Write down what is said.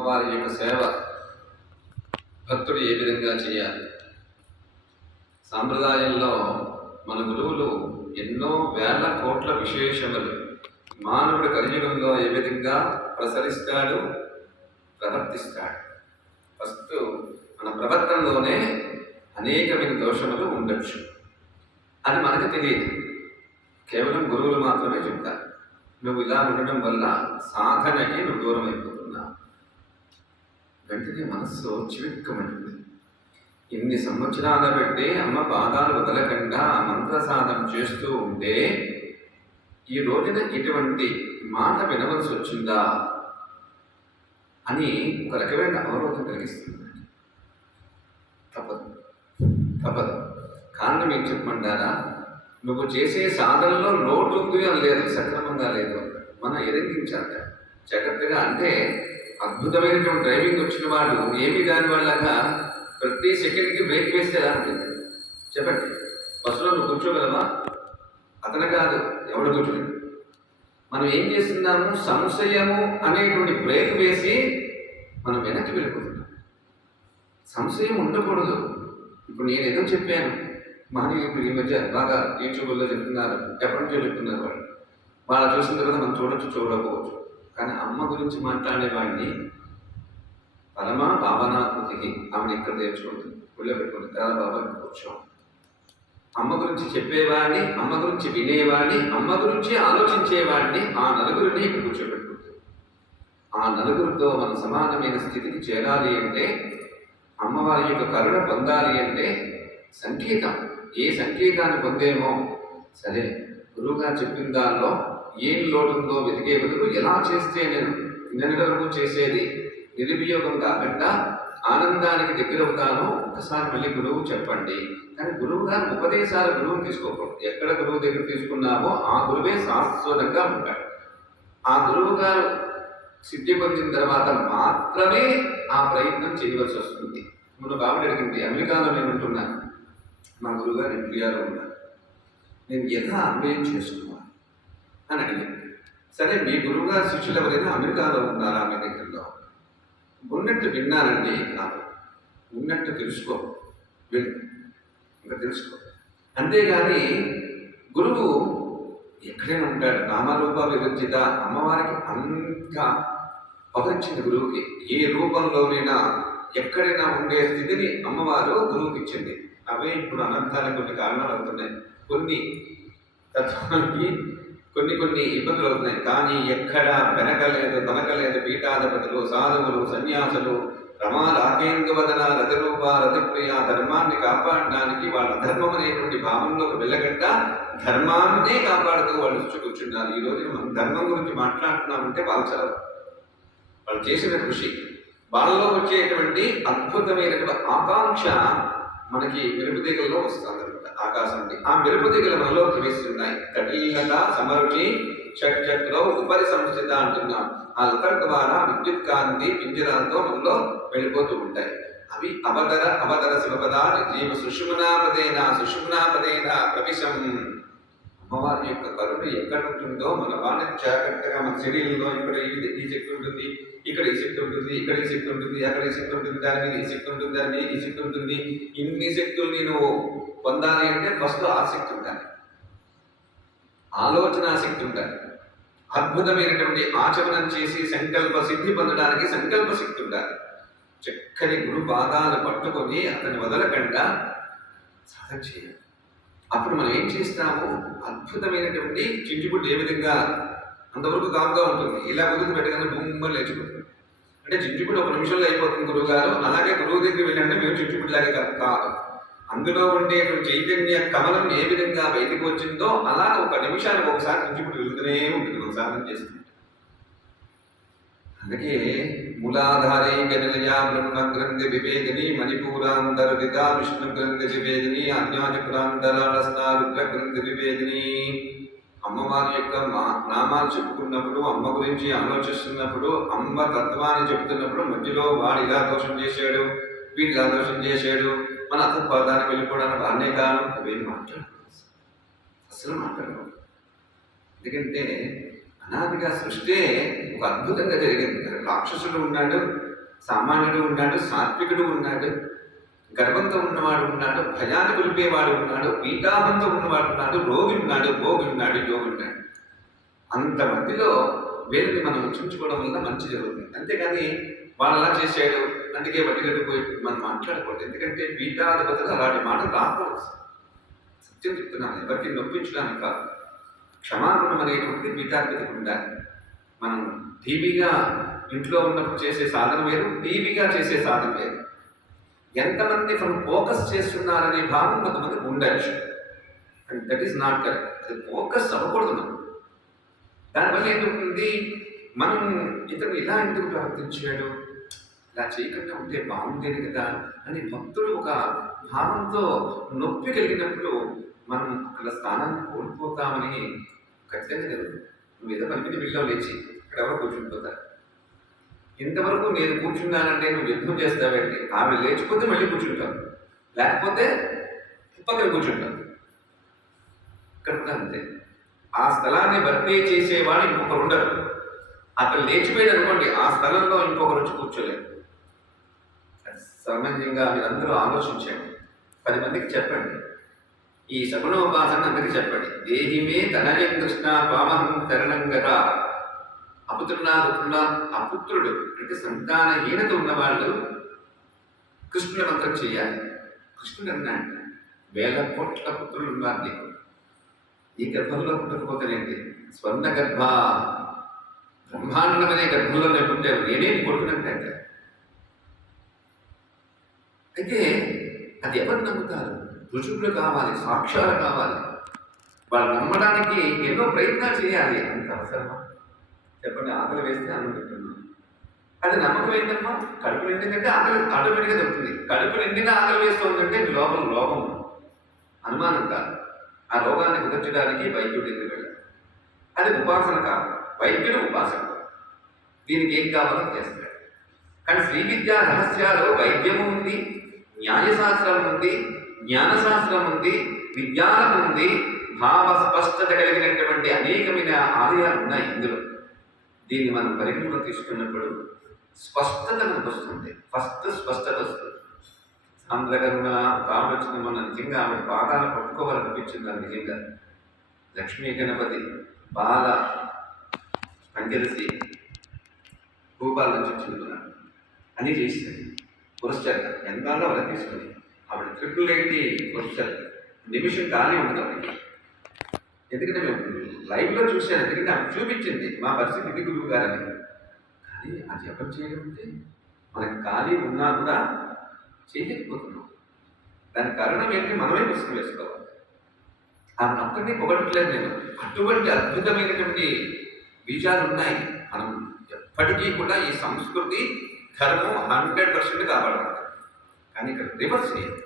అమ్మవారి యొక్క సేవ భక్తుడు ఏ విధంగా చేయాలి? సాంప్రదాయంలో మన గురువులు ఎన్నో వేల కోట్ల విశేషములు మానవుడి కలియుగంలో ఏ విధంగా ప్రసరిస్తాడు, ప్రవర్తిస్తాడు. ఫస్ట్ మన ప్రవర్తనలోనే అనేకమైన దోషములు ఉండొచ్చు. అది మనకు తెలియదు, కేవలం గురువులు మాత్రమే చెప్తారు. నువ్వు ఇలా ఉండడం వల్ల సాధనకి నువ్వు దూరం అయిపోతున్నావు. వెంటనే మనస్సు చివిక్కమంటుంది. ఇన్ని సంవత్సరాల బట్టి అమ్మ పాదాలు వదలకుండా మంత్ర సాధన చేస్తూ ఉంటే ఈ రోజున ఇటువంటి మాట వినవలసి వచ్చిందా అని ఒక రకమైన అవరోధం కలిగిస్తుంది. తప్పదు తప్పదు. కారణం ఏం చెప్పమంటారా? నువ్వు చేసే సాధనలో లోటు ఉంది అని లేదు, సక్రమంగా లేదు. మనం ఎదిరించాక జాగ్రత్తగా, అంటే అద్భుతమైనటువంటి డ్రైవింగ్ వచ్చిన వాడు ఏమి కాని వాళ్ళగా ప్రతి సెకండ్కి బ్రేక్ వేస్తే ఎలా ఉంటుంది చెప్పండి? బస్సులో నువ్వు కూర్చోగలవా? అతను కాదు, ఎవడు కూర్చోలేదు. మనం ఏం చేస్తున్నాము? సంశయము అనేటువంటి బ్రేక్ వేసి మనం వెనక్కి వెళ్ళిపోతున్నాం. సంశయం ఉండకూడదు. ఇప్పుడు నేను ఏదో చెప్పాను, ఇప్పుడు ఈ మధ్య బాగా యూట్యూబ్లో చెప్తున్నారు, ఎప్పటి నుంచో చెప్తున్నారు వాళ్ళు. వాళ్ళ చూసిన తర్వాత మనం చూడొచ్చు, చూడకపోవచ్చు. కానీ అమ్మ గురించి మాట్లాడేవాడిని పరమా భావనాకృతికి ఆమెను ఇక్కడ తెచ్చుకుంటుంది, గుళ్ళో పెట్టుకుంటుంది. కదా బాబా కూర్చో. అమ్మ గురించి చెప్పేవాడిని, అమ్మ గురించి వినేవాడిని, అమ్మ గురించి ఆలోచించేవాడిని, ఆ నలుగురిని ఇక్కడ కూర్చోబెట్టుకుంటుంది. ఆ నలుగురితో మన సమానమైన స్థితికి చేరాలి అంటే, అమ్మవారి యొక్క కరుణ పొందాలి అంటే సంకేతం. ఏ సంకేతాన్ని పొందేమో సరే, గురువుగారు చెప్పిన దానిలో ఏం లోటుందో వెతికే బదులు ఎలా చేస్తే నేను నిన్నటి వరకు చేసేది నిరుపయోగం కాకుండా ఆనందానికి దగ్గరవుతానో ఒకసారి మళ్ళీ గురువు చెప్పండి. కానీ గురువు గారు ఉపదేశాలు గురువుని తీసుకోకూడదు. ఎక్కడ గురువు దగ్గర తీసుకున్నామో ఆ గురువే శాశ్వతంగా ఉంటాడు. ఆ గురువు గారు సిద్ధి పొందిన తర్వాత మాత్రమే ఆ ప్రయత్నం చేయవలసి వస్తుంది. మన బాబుడి అడిగింది, అమెరికాలో నేను ఉంటున్నాను, మా గురువుగారు ఇండియాలో ఉన్నారు, నేను ఎలా అన్వయం చేసుకోవాలి అని అడిగింది. సరే, మీ గురువుగారు శిష్యులు ఎవరైనా అమెరికాలో ఉన్నారా మీ దగ్గరలో? ఉన్నట్టు విన్నానండి. కాదు, ఉన్నట్టు తెలుసుకో, వెళ్ళు, ఇంకా తెలుసుకో. అంతేగాని గురువు ఎక్కడైనా ఉంటాడు. నామరూప విభజిత అమ్మవారికి అంత పవరించింది గురువుకి. ఏ రూపంలోనైనా ఎక్కడైనా ఉండే స్థితిని అమ్మవారు గురువుకి ఇచ్చింది. అవే ఇప్పుడు అనర్థానికి కొన్ని కారణాలు అవుతున్నాయి. కొన్ని తత్వానికి కొన్ని ఇబ్బందులు అవుతున్నాయి. కానీ ఎక్కడ వెనకలేదు, తనకలేదు. పీఠాధిపతులు, సాధువులు, సన్యాసులు, రమా రాకేంద్రవదన రథరూప రథప్రియ ధర్మాన్ని కాపాడడానికి వాళ్ళ ధర్మం అనేటువంటి భావంలోకి వెళ్ళగట్ట ధర్మాన్నే కాపాడుతూ వాళ్ళు కూర్చున్నారు. ఈ రోజున మనం ధర్మం గురించి మాట్లాడుతున్నామంటే వాళ్ళు చదవరు. వాళ్ళు చేసిన కృషి, వాళ్ళలో వచ్చేటువంటి అద్భుతమైనటువంటి ఆకాంక్ష మనకి మెరుపుతీగల్లో వస్తుందన్నమాట. ఆకాశం ఆ మెరుపుతీగలు మనలో ప్రవేశిస్తున్నాయి. కటిల్లత సమరుచి చక్రో ఉపరి సంస్థిత అంటున్నాం. ఆ లత ద్వారా విద్యుత్ కాంతి పింజరాలతో మనలో వెళ్ళిపోతూ ఉంటాయి. అవి అవతర శివపదా జీవ సుషుమ్నాపదేన ప్రవిశం. అమ్మవారి యొక్క కరుణ ఎక్కడ ఉంటుందో మన వాణి జాగ్రత్తగా మన శరీరంలో ఇక్కడ ఈ శక్తి ఉంటుంది, ఇక్కడ ఈ శక్తి ఉంటుంది, ఇక్కడ ఈ శక్తి ఉంటుంది, అక్కడ ఈ శక్తి ఉంటుంది, దాని మీద ఈ శక్తి ఉంటుంది, దాని మీద ఈ శక్తి ఉంటుంది. ఇన్ని శక్తులు నేను పొందాలి అంటే ఫస్ట్ ఆసక్తి ఉండాలి, ఆలోచన శక్తి ఉండాలి. అద్భుతమైనటువంటి ఆచమనం చేసి సంకల్ప సిద్ధి పొందడానికి సంకల్ప శక్తి ఉండాలి. చక్కని గురు పాదాలు పట్టుకొని అతని వదలకుండా సాధన చేయాలి. అప్పుడు మనం ఏం చేస్తాము? అద్భుతమైనటువంటి చించుబుడ్డు ఏ విధంగా అంతవరకు కాముగా ఉంటుంది, ఇలా వదిలి పెట్టగానే బొమ్మలు లేచిపోతుంది. అంటే చించుబుడ్డు ఒక నిమిషంలో అయిపోతుంది గురువు గారు. అలాగే గురువు దగ్గర వెళ్ళంటే మేము చించుబుడ్డిలాగే కాదు. అందులో ఉండే చైతన్య కమలం ఏ విధంగా బయటకు వచ్చిందో అలా ఒక నిమిషానికి ఒకసారి చించుబుడ్డు వెళ్తూనే ఉంటుంది మనం సాధన చేస్తుంది. అందుకే మూలాధారైక నిలయా బ్రహ్మ గ్రంథి వివేదిని మణిపూరాంతరిత విష్ణు గ్రంథి వివేదిని అన్యాచక్రాంతరాలస్తా రుద్ర గ్రంథి వివేదిని. అమ్మవారి యొక్క నామాలు చెప్పుకున్నప్పుడు, అమ్మ గురించి ఆలోచిస్తున్నప్పుడు, అమ్మ తత్వాన్ని చెప్తున్నప్పుడు మధ్యలో వాడు ఇలా దోషం చేశాడు, వీడు ఇలా దోషం చేశాడు, మన అతపాదానికి వెళ్ళిపోవడానికి అన్నే కాలం అవేం మాట్లాడకూడదు, అసలు మాట్లాడకూడదు. ఎందుకంటే అనాదిగా సృష్టే ఒక అద్భుతంగా జరిగింది. రాక్షసుడు ఉన్నాడు, సామాన్యుడు ఉన్నాడు, సాత్వికుడు ఉన్నాడు, గర్వంతో ఉన్నవాడు ఉన్నాడు, భయాన్ని కొలిపేవాడు ఉన్నాడు, పీఠాహంతో ఉన్నవాడు ఉన్నాడు, రోగి ఉన్నాడు, భోగి ఉన్నాడు, యోగి ఉన్నాడు. అంతమందిలో వీళ్ళని మనం చుంచుకోవడం వల్ల మంచి జరుగుతుంది. అంతేగాని వాళ్ళు అలా చేశాడు అందుకే వడ్డీగట్టుపోయి మనం మాట్లాడకూడదు. ఎందుకంటే పీఠాధిపతులు అలాంటి మాటలు రాకూడదు. సత్యం చెప్తున్నాను, ఎవరికి నొప్పించడానికి కాదు. క్షమాగుణం అనేటువంటిది పీఠాధిపతికి ఉండాలి. మనం టీవీగా ఇంట్లో ఉన్నప్పుడు చేసే సాధన వేరు, టీవీగా చేసే సాధన వేరు. ఎంతమంది మనం ఫోకస్ చేస్తున్నారనే భావం కొంతమందికి ఉండొచ్చు, and that is not correct. అది ఫోకస్ అవ్వకూడదు. మనం దానివల్ల ఏంటవుతుంది, మనం ఇతను ఇలా ఎందుకు ప్రవర్తించాడు, ఇలా చేయకుండా ఉంటే బాగుండేది కదా అని భక్తుడు ఒక భావంతో నొప్పి కలిగినప్పుడు మనం అక్కడ స్థానాన్ని కోల్పోతామని ఖచ్చితంగా జరుగుతుంది. నువ్వు ఏదో పని మీద వెళ్ళావు, లేచి ఇక్కడ ఎవరో కూర్చుండిపోతారు. ఇంతవరకు నేను కూర్చున్నానంటే నువ్వు యుద్ధం చేస్తావండి, ఆమె లేచిపోతే మళ్ళీ కూర్చుంటావు, లేకపోతే పక్కన కూర్చుంటావు. ఇక్కడ కూడా అంతే. ఆ స్థలాన్ని భర్తీ చేసేవాడు ఇంకొకరు ఉండరు. అతను లేచిపోయాడు అనుకోండి, ఆ స్థలంలో ఇంకొకరు వచ్చి కూర్చోలేదు. సామాన్యంగా మీరందరూ ఆలోచించండి, 10 మందికి చెప్పండి, ఈ సగుణోపాసన అందరికీ చెప్పండి. దేహిమే తనయం కృష్ణ పామహం తరణం గదా. అపుత్రుడు అంటే సంతానహీనత ఉన్నవాళ్ళు కృష్ణుల మంత్రం చేయాలి. కృష్ణుడు అన్నాడు, 1000 కోట్ల పుత్రులు ఉన్నారు నీకు, ఈ గర్భంలో పుట్టకపోతేనేంటి, స్వర్ణ గర్భ బ్రహ్మాండమనే గర్భంలో నేను పుట్టాను, నేనే కొడుకునంటే. అయితే అది ఎవరు నమ్ముతారు? రుజువులు కావాలి, సాక్ష్యాలు కావాలి. వాళ్ళు నమ్మడానికి ఎన్నో ప్రయత్నాలు చేయాలి. అంత అవసరమా చెప్పండి? ఆకలి వేస్తే అన్నం పెట్టున్నాం, అది నమ్మకం ఏంటమ్మా? కడుపు నిండిందంటే ఆకలి ఆటోమేటిక్గా దొరుకుతుంది. కడుపు నిండిన ఆకలి వేస్తుందంటే లోపల లోపం, అనుమానం కాదు. ఆ రోగాన్ని కుదర్చడానికి వైద్యుడి దగ్గరికి వెళ్ళాలి. అది ఉపాసన కాదు, వైద్యుడు ఉపాసన. దీనికి ఏం కావాలో చేస్తాడు. కానీ శ్రీ విద్యా రహస్యాలు వైద్యము ఉంది, న్యాయశాస్త్రం ఉంది, జ్ఞానశాస్త్రం ఉంది, విజ్ఞానం ఉంది, భావ స్పష్టత కలిగినటువంటి అనేకమైన ఆలయాలు ఉన్నాయి ఇందులో. దీన్ని మనం పరిగణలో తీసుకున్నప్పుడు స్పష్టత మనకు వస్తుంది. ఫస్ట్ స్పష్టత వస్తుంది. సాంద్రకరుణ కావలసిన మన నిజంగా ఆమె పాదాలు పట్టుకోవాలనిపించింది. అది నిజంగా లక్ష్మీ గణపతి బాల పంచదశి భూపాల నుంచి వచ్చింది అని చేసింది. పురస్కారం ఎంతాలో అలా తీసుకుని ఆవిడ 888 పురస్కారం నిమిషం కానీ ఉండదు ఆవిడకి. ఎందుకంటే మేము లైవ్లో చూశాను, ఎందుకంటే ఆమె చూపించింది మా పరిస్థితి ఇది గురువు గారని. కానీ అది ఎవరు చేయగలిగితే మనకి ఖాళీ ఉన్నా కూడా చేయలేకపోతున్నాం. దానికి కారణం ఏంటి? మనమే ప్రశ్న వేసుకోవాలి. ఆమె ఒక్కడిని పొగడట్లేదు నేను. అటువంటి అద్భుతమైనటువంటి బీజాలు ఉన్నాయి. మనం ఎప్పటికీ కూడా ఈ సంస్కృతి ధర్మం 100% కాపాడాలి. కానీ ఇక్కడ రివర్స్ చేయాలి.